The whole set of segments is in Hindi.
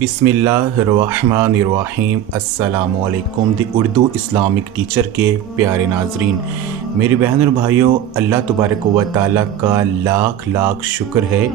बिस्मिल्लाहिर्रहमानिर्रहीम। अस्सलामुअलैकुम। द उर्दू इस्लामिक टीचर के प्यारे नाजरीन, मेरी बहन और भाइयों, अल्लाह तबारक व तआला का लाख लाख शुक्र है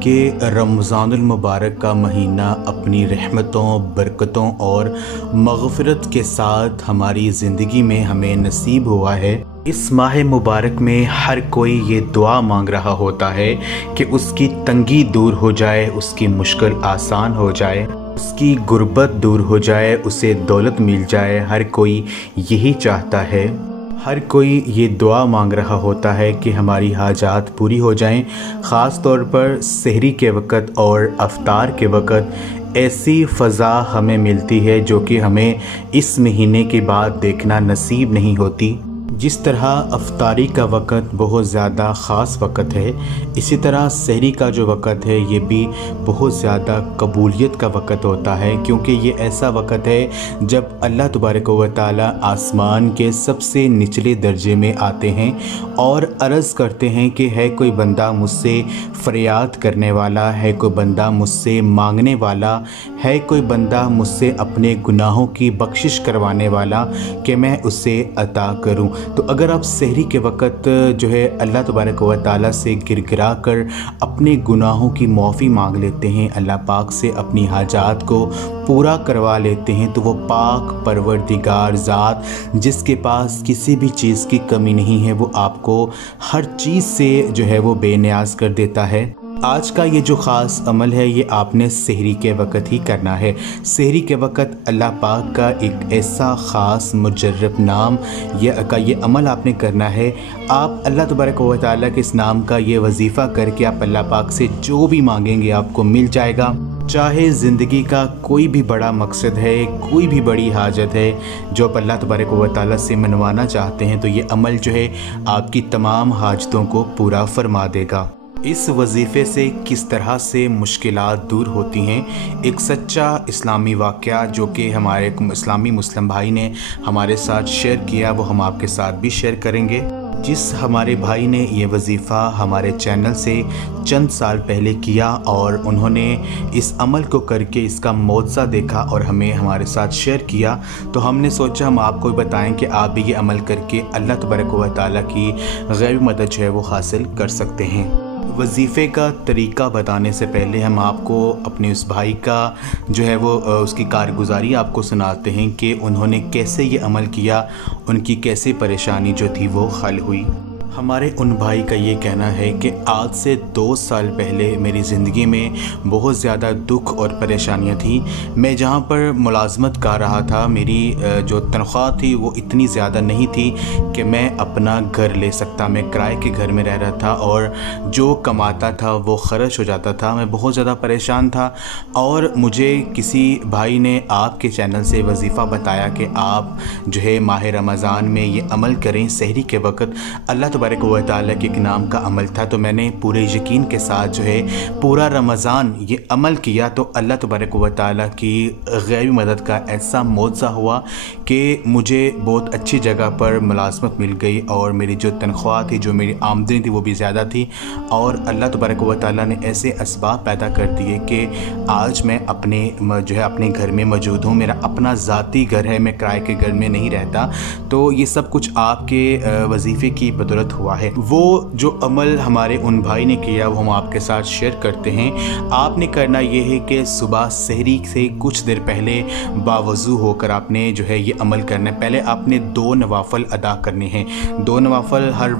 कि रमज़ानुल मुबारक का महीना अपनी रहमतों, बरकतों और मग़फ़िरत के साथ हमारी ज़िंदगी में हमें नसीब हुआ है। इस माह मुबारक में हर कोई ये दुआ मांग रहा होता है कि उसकी तंगी दूर हो जाए, उसकी मुश्किल आसान हो जाए, उसकी गुर्बत दूर हो जाए, उसे दौलत मिल जाए। हर कोई यही चाहता है। हर कोई ये दुआ मांग रहा होता है कि हमारी हाजात पूरी हो जाएं। ख़ास तौर पर सहरी के वक़्त और अफ्तार के वक़्त ऐसी फ़ज़ा हमें मिलती है जो कि हमें इस महीने के बाद देखना नसीब नहीं होती। जिस तरह अफ्तारी का वक़्त बहुत ज़्यादा ख़ास वक़्त है, इसी तरह सहरी का जो वक़्त है ये भी बहुत ज़्यादा कबूलियत का वक़्त होता है, क्योंकि ये ऐसा वक़्त है जब अल्लाह तबारक व तआला आसमान के सबसे निचले दर्जे में आते हैं और अर्ज़ करते हैं कि है कोई बंदा मुझसे फ़रियाद करने वाला, है कोई बंदा मुझसे मांगने वाला, है कोई बंदा मुझसे अपने गुनाहों की बख्शिश करवाने वाला कि मैं उसे अता करूं। तो अगर आप सहरी के वक़्त जो है अल्लाह तबारक व तआला से गिड़गिड़ा कर अपने गुनाहों की माफ़ी मांग लेते हैं, अल्लाह पाक से अपनी हाजात को पूरा करवा लेते हैं, तो वो पाक परवरदिगार ज़ात जिसके पास किसी भी चीज़ की कमी नहीं है, वो आपको हर चीज़ से जो है वो बेनियाज़ कर देता है। आज का ये जो ख़ास अमल है ये आपने सहरी के वक़्त ही करना है। सहरी के वक़्त अल्लाह पाक का एक ऐसा ख़ास मुजर्रब नाम ये अमल आपने करना है। आप अल्लाह तबारक व तआला के इस नाम का ये वजीफ़ा करके आप अल्लाह पाक से जो भी मांगेंगे आपको मिल जाएगा। चाहे ज़िंदगी का कोई भी बड़ा मकसद है, कोई भी बड़ी हाजत है जो आप अल्लाह तबारक व तआला से मनवाना चाहते हैं, तो ये अमल जो है आपकी तमाम हाजतों को पूरा फरमा देगा। इस वजीफ़े से किस तरह से मुश्किलात दूर होती हैं, एक सच्चा इस्लामी वाक़या जो कि हमारे इस्लामी मुस्लिम भाई ने हमारे साथ शेयर किया, वो हम आपके साथ भी शेयर करेंगे। जिस हमारे भाई ने ये वजीफ़ा हमारे चैनल से चंद साल पहले किया और उन्होंने इस अमल को करके इसका मौज़ा देखा और हमें हमारे साथ शेयर किया, तो हमने सोचा हम आपको बताएं कि आप भी ये अमल करके अल्लाह तबारक व तआला की गैब मदद जो है वो हासिल कर सकते हैं। वजीफ़े का तरीक़ा बताने से पहले हम आपको अपने उस भाई का जो है वो उसकी कारगुजारी आपको सुनाते हैं कि उन्होंने कैसे ये अमल किया, उनकी कैसे परेशानी जो थी वो हल हुई। हमारे उन भाई का ये कहना है कि आज से 2 साल पहले मेरी ज़िंदगी में बहुत ज़्यादा दुख और परेशानियां थी। मैं जहां पर मुलाजमत कर रहा था, मेरी जो तनख्वाह थी वो इतनी ज़्यादा नहीं थी कि मैं अपना घर ले सकता। मैं किराए के घर में रह रहा था और जो कमाता था वो ख़र्च हो जाता था। मैं बहुत ज़्यादा परेशान था और मुझे किसी भाई ने आपके चैनल से वजीफ़ा बताया कि आप जो है माह रमज़ान में ये अमल करें। सहरी के वक़्त अल्लाह तबारक व तआला के एक नाम का अमल था, तो मैंने पूरे यकीन के साथ जो है पूरा रमज़ान ये अमल किया, तो अल्लाह तबारक व तआला की गैबी मदद का ऐसा मौज़ा हुआ कि मुझे बहुत अच्छी जगह पर मुलाजमत मिल गई और मेरी जो तनख्वाह थी, जो मेरी आमदनी थी वो भी ज़्यादा थी और अल्लाह तबारक व तआला ने ऐसे असबाब पैदा कर दिए कि आज मैं अपने जो है अपने घर में मौजूद हूँ। मेरा अपना ज़ाती घर है, मैं किराए के घर में नहीं रहता। तो ये सब कुछ आपके वजीफ़े की बदौलत हुआ है। वो जो अमल हमारे उन भाई ने किया वो हम आपके साथ शेयर करते हैं। आपने करना ये है कि सुबह सहरी से कुछ देर पहले बावज़ू होकर आपने जो है ये अमल करना है। पहले आपने 2 नवाफ़िल अदा करने हैं। 2 नवाफ़िल हर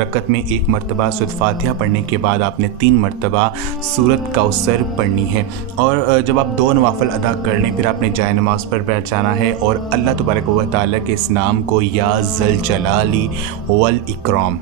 रकत में 1 मरतबा सूरत फातिहा पढ़ने के बाद आपने 3 मरतबा सूरत कौसर पढ़नी है। और जब आप 2 नवाफ़िल अदा कर लें फिर आपने जाए नमाज़ पर बैठ जाना है और अल्लाह तबारक व तआला के इस नाम को या ज़ल जलाली वल इकराम,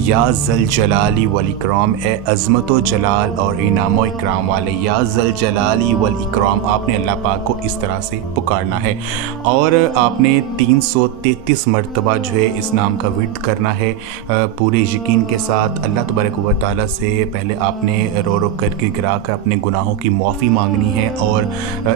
या ज़ल जलाली वल इकराम, ए अज़मत व जलाल और इनाम व इकराम वाले, या ज़ल जलाली वल इकराम, आपने अल्लाह पाक को इस तरह से पुकारना है। और आपने 333 मरतबा जो है इस नाम का विर्द करना है पूरे यकीन के साथ। अल्लाह तबारक व तआला से पहले आपने रो रो कर गिरा कर अपने गुनाहों की माफ़ी मांगनी है और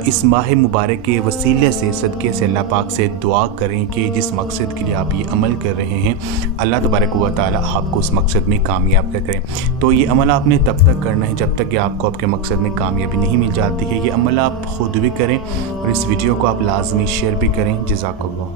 इस माह मुबारक के वसीले से सदक़े से अल्लाह पाक से दुआ करें कि जिस मकसद के लिए आप ये अमल कर रहे हैं अल्लाह तबारक व तआला आपको उस मकसद में कामयाब करें। तो ये अमल आपने तब तक करना है जब तक कि आपको आपके मकसद में कामयाबी नहीं मिल जाती है। ये अमल आप ख़ुद भी करें और इस वीडियो को आप लाजमी शेयर भी करें। जज़ाकल्लाह।